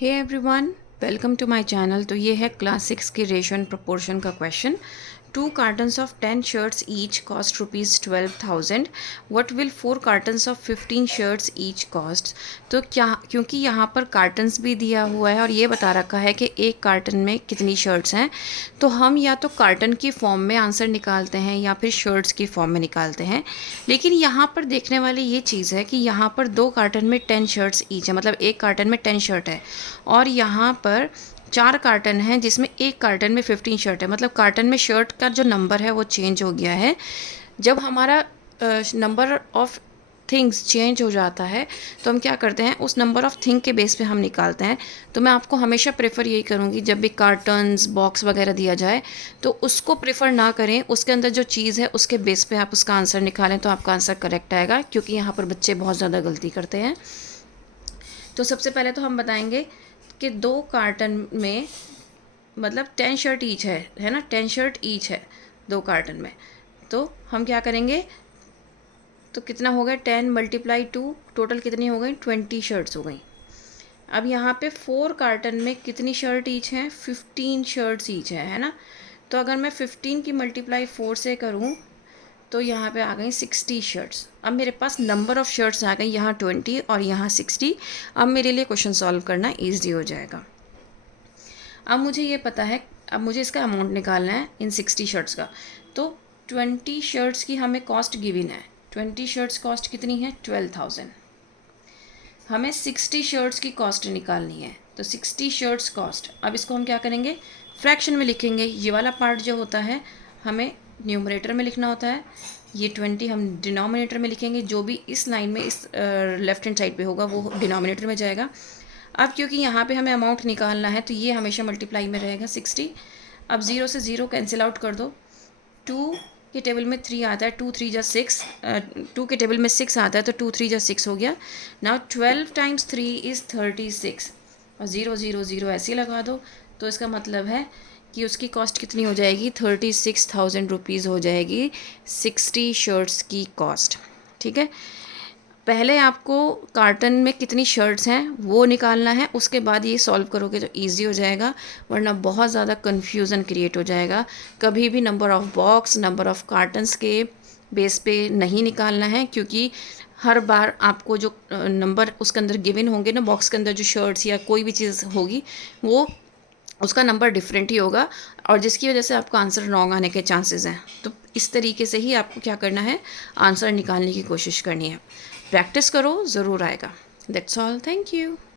Hey everyone, welcome to my channel. तो ये है क्लास 6 की रेशो एंड प्रोपोर्शन का क्वेश्चन। 2 cartons of 10 shirts each cost ₹12,000। What will 4 cartons of 15 shirts each cost. तो क्या, क्योंकि यहाँ पर कार्टन्स भी दिया हुआ है और ये बता रखा है कि एक कार्टन में कितनी शर्ट्स हैं, तो हम या तो कार्टन की फॉर्म में आंसर निकालते हैं या फिर शर्ट्स की फॉर्म में निकालते हैं। लेकिन यहाँ पर देखने वाली ये चीज़ है कि यहाँ पर 2 कार्टन में 10 शर्ट्स ईच है, मतलब एक कार्टन में 10 शर्ट है और यहाँ पर 4 कार्टन हैं जिसमें एक कार्टन में 15 शर्ट है। मतलब कार्टन में शर्ट का जो नंबर है वो चेंज हो गया है। जब हमारा नंबर ऑफ थिंग्स चेंज हो जाता है तो हम क्या करते हैं, उस नंबर ऑफ थिंग के बेस पे हम निकालते हैं। तो मैं आपको हमेशा प्रेफर यही करूँगी, जब भी कार्टन्स बॉक्स वगैरह दिया जाए तो उसको प्रेफर ना करें, उसके अंदर जो चीज़ है उसके बेस पे आप उसका आंसर निकालें तो आपका आंसर करेक्ट आएगा, क्योंकि यहाँ पर बच्चे बहुत ज़्यादा गलती करते हैं। तो सबसे पहले तो हम बताएंगे कि 2 कार्टन में मतलब 10 शर्ट ईच है ना, 10 शर्ट ईच है 2 कार्टन में। तो हम क्या करेंगे, तो कितना हो गया, 10 × 2, टोटल कितनी हो गई, 20 शर्ट्स हो गई। अब यहाँ पे 4 कार्टन में कितनी शर्ट ईच हैं, 15 शर्ट्स ईच है ना। तो अगर मैं 15 की मल्टीप्लाई 4 से करूँ तो यहाँ पे आ गई 60 शर्ट्स। अब मेरे पास नंबर ऑफ़ शर्ट्स आ गई यहाँ 20 और यहाँ 60। अब मेरे लिए क्वेश्चन सॉल्व करना ईजी हो जाएगा। अब मुझे ये पता है, अब मुझे इसका अमाउंट निकालना है इन 60 शर्ट्स का। तो 20 शर्ट्स की हमें कॉस्ट गिवन है। 20 शर्ट्स कॉस्ट कितनी है, 12,000। हमें 60 शर्ट्स की कॉस्ट निकालनी है, तो 60 शर्ट्स कॉस्ट। अब इसको हम क्या करेंगे, फ्रैक्शन में लिखेंगे। ये वाला पार्ट जो होता है हमें न्यूमरेटर में लिखना होता है, ये 20 हम डिनोमिनेटर में लिखेंगे। जो भी इस लाइन में इस लेफ्ट हैंड साइड पे होगा वो डिनोमिनेटर में जाएगा। अब क्योंकि यहाँ पे हमें अमाउंट निकालना है तो ये हमेशा मल्टीप्लाई में रहेगा 60। अब 0 से 0 कैंसिल आउट कर दो। 2 के टेबल में 3 आता है, 2 3 जा 6, 2 के टेबल में 6 आता है तो 2 3 जा 6 हो गया। नाउ 12 × 3 इज़ 36 और 0 0 0 ऐसे लगा दो। तो इसका मतलब है कि उसकी कॉस्ट कितनी हो जाएगी, 36,000 रुपीज़ हो जाएगी 60 शर्ट्स की कॉस्ट। ठीक है, पहले आपको कार्टन में कितनी शर्ट्स हैं वो निकालना है, उसके बाद ये सॉल्व करोगे तो इजी हो जाएगा, वरना बहुत ज़्यादा कन्फ्यूज़न क्रिएट हो जाएगा। कभी भी number of box, number of cottons के बेस पे नहीं निकालना है, क्योंकि हर बार आपको जो नंबर उसके अंदर गिवन होंगे ना, बॉक्स के अंदर जो शर्ट्स या कोई भी चीज़ होगी वो उसका नंबर डिफरेंट ही होगा और जिसकी वजह से आपका आंसर रॉन्ग आने के चांसेस हैं। तो इस तरीके से ही आपको क्या करना है, आंसर निकालने की कोशिश करनी है। प्रैक्टिस करो, ज़रूर आएगा। That's all, thank you.